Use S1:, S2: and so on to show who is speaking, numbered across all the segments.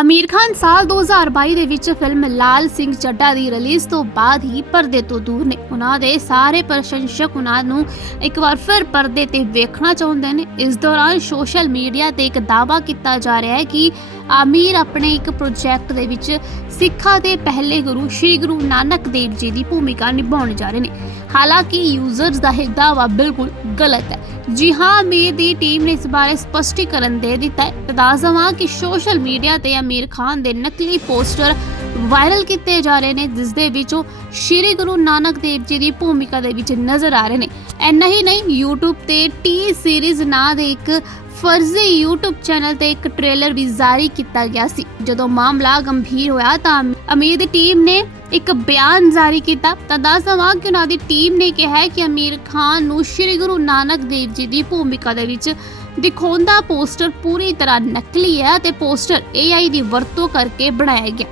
S1: ਅਮੀਰ ਖਾਨ ਸਾਲ 2022 ਦੇ ਵਿੱਚ ਫਿਲਮ ਲਾਲ ਸਿੰਘ ਚੱਡਾ ਦੀ ਰਿਲੀਜ਼ ਤੋਂ ਬਾਅਦ ਹੀ ਪਰਦੇ ਤੋਂ ਦੂਰ ਨੇ। ਉਹਨਾਂ ਦੇ ਸਾਰੇ ਪ੍ਰਸ਼ੰਸਕ ਉਹਨਾਂ ਨੂੰ ਇੱਕ ਵਾਰ ਫਿਰ ਪਰਦੇ ਤੇ ਵੇਖਣਾ ਚਾਹੁੰਦੇ ਨੇ। ਇਸ ਦੌਰਾਨ ਸੋਸ਼ਲ ਮੀਡੀਆ ਤੇ ਇੱਕ ਦਾਅਵਾ ਕੀਤਾ ਜਾ ਰਿਹਾ ਹੈ ਕਿ ਆਮੀਰ ਆਪਣੇ ਇੱਕ ਪ੍ਰੋਜੈਕਟ ਦੇ ਵਿੱਚ ਸਿੱਖਾਂ ਦੇ ਪਹਿਲੇ ਗੁਰੂ ਸ੍ਰੀ ਗੁਰੂ ਨਾਨਕ ਦੇਵ ਜੀ ਦੀ ਭੂਮਿਕਾ ਨਿਭਾਉਣ ਜਾ ਰਹੇ ਨੇ। ਹਾਲਾਂਕਿ ਯੂਜ਼ਰਸ ਦਾ ਇਹ ਦਾਅਵਾ ਬਿਲਕੁਲ ਗਲਤ ਹੈ। ਜੀ ਹਾਂ ਅਮੀਰ ਦੀ ਟੀਮ ਨੇ ਇਸ ਬਾਰੇ ਸਪਸ਼ਟੀਕਰਨ ਦੇ ਦਿੱਤਾ ਹੈ। ਤੇ ਕਿ ਸੋਸ਼ਲ ਮੀਡੀਆ ਤੇ ਅਮੀਰ ਖਾਨ ਦੇ ਨਕਲੀ ਪੋਸਟਰ ਵਾਇਰਲ ਕੀਤੇ ਜਾ ਰਹੇ ਨੇ ਜਿਸ ਦੇ ਵਿੱਚ ਉਹ ਸ਼੍ਰੀ ਗੁਰੂ ਨਾਨਕ ਦੇਵ ਜੀ ਦੀ ਭੂਮਿਕਾ ਦੇ ਵਿੱਚ ਨਜ਼ਰ ਆ ਰਹੇ ਨੇ। ਐਨਾ ਹੀ ਨਹੀਂ, YouTube ਤੇ ਟੀ ਸੀਰੀਜ਼ ਨਾਂ ਦੇ ਇੱਕ ਫਰਜ਼ੀ YouTube ਚੈਨਲ ਤੇ ਇੱਕ ਟ੍ਰੇਲਰ ਵੀ ਜਾਰੀ ਕੀਤਾ ਗਿਆ ਸੀ। ਜਦੋਂ ਮਾਮਲਾ ਗੰਭੀਰ ਹੋਇਆ ਤਾਂ ਅਮੀਰ ਦੀ ਟੀਮ ਨੇ ਇੱਕ ਬਿਆਨ ਜਾਰੀ ਕੀਤਾ। ਤਾਂ ਦੱਸ ਦੇਵਾਂ ਕਿ ਉਹਨਾਂ ਦੀ ਟੀਮ ਨੇ ਕਿਹਾ ਕਿ ਅਮੀਰ ਖਾਨ ਨੂੰ ਸ਼੍ਰੀ ਗੁਰੂ ਨਾਨਕ ਦੇਵ ਜੀ ਦੀ ਭੂਮਿਕਾ ਦੇ ਵਿੱਚ ਦਿਖਾਉਂਦਾ ਪੋਸਟਰ ਪੂਰੀ ਤਰ੍ਹਾਂ ਨਕਲੀ ਹੈ ਤੇ ਪੋਸਟਰ AI ਦੀ ਵਰਤੋਂ ਕਰਕੇ ਬਣਾਇਆ ਗਿਆ।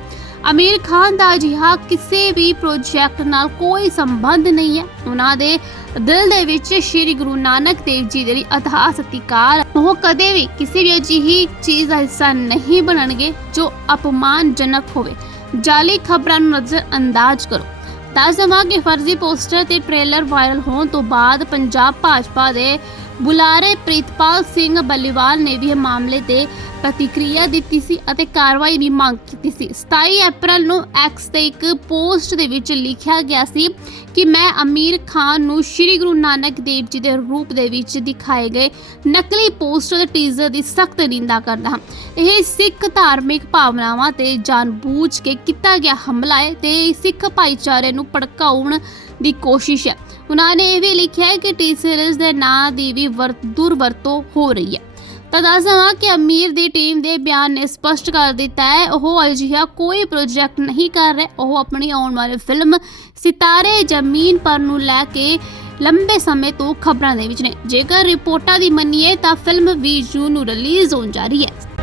S1: ਅਮੀਰ ਖਾਨ ਦਾ ਅਜਿਹਾ ਕਿਸੇ ਵੀ ਪ੍ਰੋਜੈਕਟ ਨਾਲ ਕੋਈ ਸੰਬੰਧ ਨਹੀਂ ਹੈ। ਉਹਨਾਂ ਦੇ ਦਿਲ ਦੇ ਵਿੱਚ ਸ਼੍ਰੀ ਗੁਰੂ ਨਾਨਕ ਦੇਵ ਜੀ ਦੇ ਅਥਾਹ ਸਤਿਕਾਰ ਉਹ ਕਦੇ ਵੀ ਕਿਸੇ ਵੀ ਅਜਿਹੀ ਚੀਜ਼ ਦਾ ਹਿੱਸਾ ਨਹੀਂ ਬਣਨਗੇ ਜੋ ਅਪਮਾਨਜਨਕ ਹੋਵੇ। ਜਾਲੀ ਖਬਰਾਂ ਨੂੰ ਨਜ਼ਰ ਅੰਦਾਜ਼ ਕਰੋ। ਦੱਸ ਦੇਵਾਂ ਕਿ ਫਰਜ਼ੀ ਪੋਸਟਰ ਤੇ ਟ੍ਰੇਲਰ ਵਾਇਰਲ ਹੋਣ ਤੋਂ ਬਾਅਦ ਪੰਜਾਬ ਭਾਜਪਾ ਦੇ ਬੁਲਾਰੇ ਪ੍ਰੀਤਪਾਲ ਸਿੰਘ ਬੱਲੀਵਾਲ ਨੇ ਵੀ ਇਹ ਮਾਮਲੇ ਤੇ ਪ੍ਰਤੀਕਿਰਿਆ ਦਿੱਤੀ ਸੀ ਅਤੇ ਕਾਰਵਾਈ ਦੀ ਮੰਗ ਕੀਤੀ ਸੀ। 27 ਅਪ੍ਰੈਲ ਨੂੰ ਐਕਸ ਤੇ ਇੱਕ ਪੋਸਟ ਦੇ ਵਿੱਚ ਲਿਖਿਆ ਗਿਆ ਸੀ ਕਿ ਮੈਂ ਅਮੀਰ ਖਾਨ ਨੂੰ ਸ਼੍ਰੀ ਗੁਰੂ ਨਾਨਕ ਦੇਵ ਜੀ ਦੇ ਰੂਪ ਦੇ ਵਿੱਚ ਦਿਖਾਏ ਗਏ ਨਕਲੀ ਪੋਸਟਰ ਦੇ ਟੀਜ਼ਰ ਦੀ ਸਖਤ ਨਿੰਦਾ ਕਰਦਾ ਹਾਂ। ਇਹ ਸਿੱਖ ਧਾਰਮਿਕ ਭਾਵਨਾਵਾਂ ਤੇ ਜਾਣਬੁੱਝ ਕੇ ਕੀਤਾ ਗਿਆ ਹਮਲਾ ਹੈ ਤੇ ਸਿੱਖ ਭਾਈਚਾਰੇ ਨੂੰ ਭੜਕਾਉਣ ਦੀ ਕੋਸ਼ਿਸ਼ ਹੈ। ਉਹਨਾਂ ਨੇ ਇਹ ਵੀ ਲਿਖਿਆ ਹੈ ਕਿ ਟੀ ਸੀਰੀਜ਼ ਦੇ ਨਾਂ ਦੀ ਵੀ ਦੁਰਵਰਤੋਂ ਹੋ ਰਹੀ ਹੈ। ਤਾਂ ਦੱਸ ਦੇਵਾਂ ਕਿ ਅਮੀਰ ਦੀ ਟੀਮ ਦੇ ਬਿਆਨ ਨੇ ਸਪਸ਼ਟ ਕਰ ਦਿੱਤਾ ਹੈ। ਉਹ ਅਜਿਹਾ ਕੋਈ ਪ੍ਰੋਜੈਕਟ ਨਹੀਂ ਕਰ ਰਹੇ। ਉਹ ਆਪਣੀ ਆਉਣ ਵਾਲੀ ਫਿਲਮ ਸਿਤਾਰੇ ਜ਼ਮੀਨ ਪਰ ਨੂੰ ਲੈ ਕੇ ਲੰਬੇ ਸਮੇਂ ਤੋਂ ਖਬਰਾਂ ਦੇ ਵਿੱਚ ਨੇ। ਜੇਕਰ ਰਿਪੋਰਟਾਂ ਦੀ ਮੰਨੀਏ ਤਾਂ ਫਿਲਮ 20 ਜੂਨ ਨੂੰ ਰਿਲੀਜ਼ ਹੋਣ ਜਾ ਰਹੀ ਹੈ।